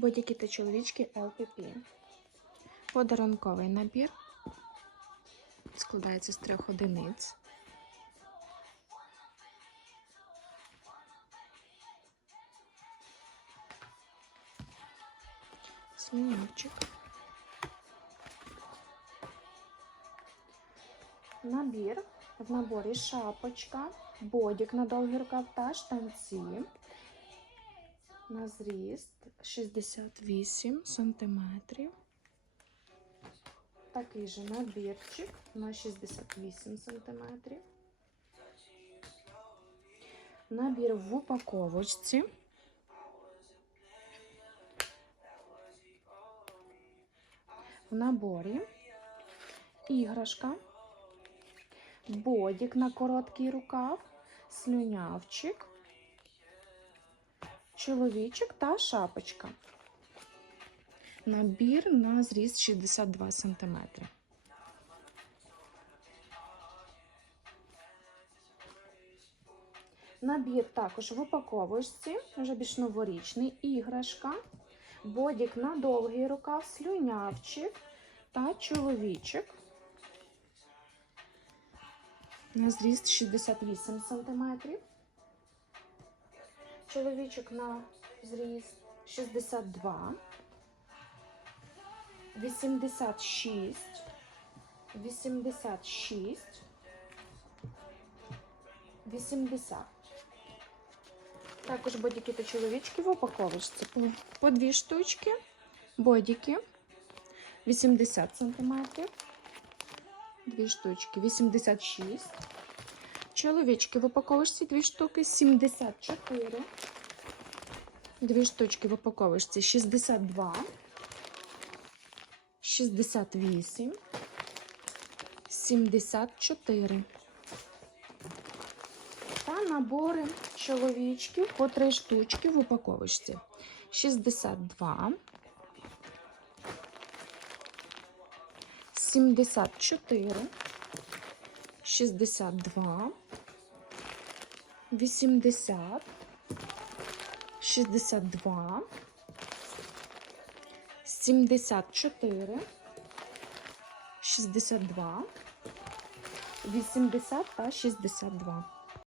Бодіки та чоловічки LPP. Подарунковий набір. Складається з трьох одиниць. Слінівчик. Набір. В наборі шапочка, бодік на довгий рукав та штанці. На зріст 68 сантиметрів. Такий же набірчик на 68 сантиметрів. Набір в упаковочці. В наборі іграшка, бодік на короткий рукав, слюнявчик, чоловічок та шапочка. Набір на зріст 62 см. Набір також в упаковочці, вже більш новорічний, іграшка, бодік на довгий рукав, слюнявчик та чоловічок. На зріст 68 см. Чоловічок на зріст 62 86 86 80 також бодіки та чоловічки в упаковочці. По, дві штучки. Бодіки. 80 см дві штучки. 86 чоловічки в упаковочці дві штуки 74 дві штучки в упаковочці 62 68 74 та набори чоловічків по три штучки в упаковочці. 62 74 62 80 62 74 62 80 та 62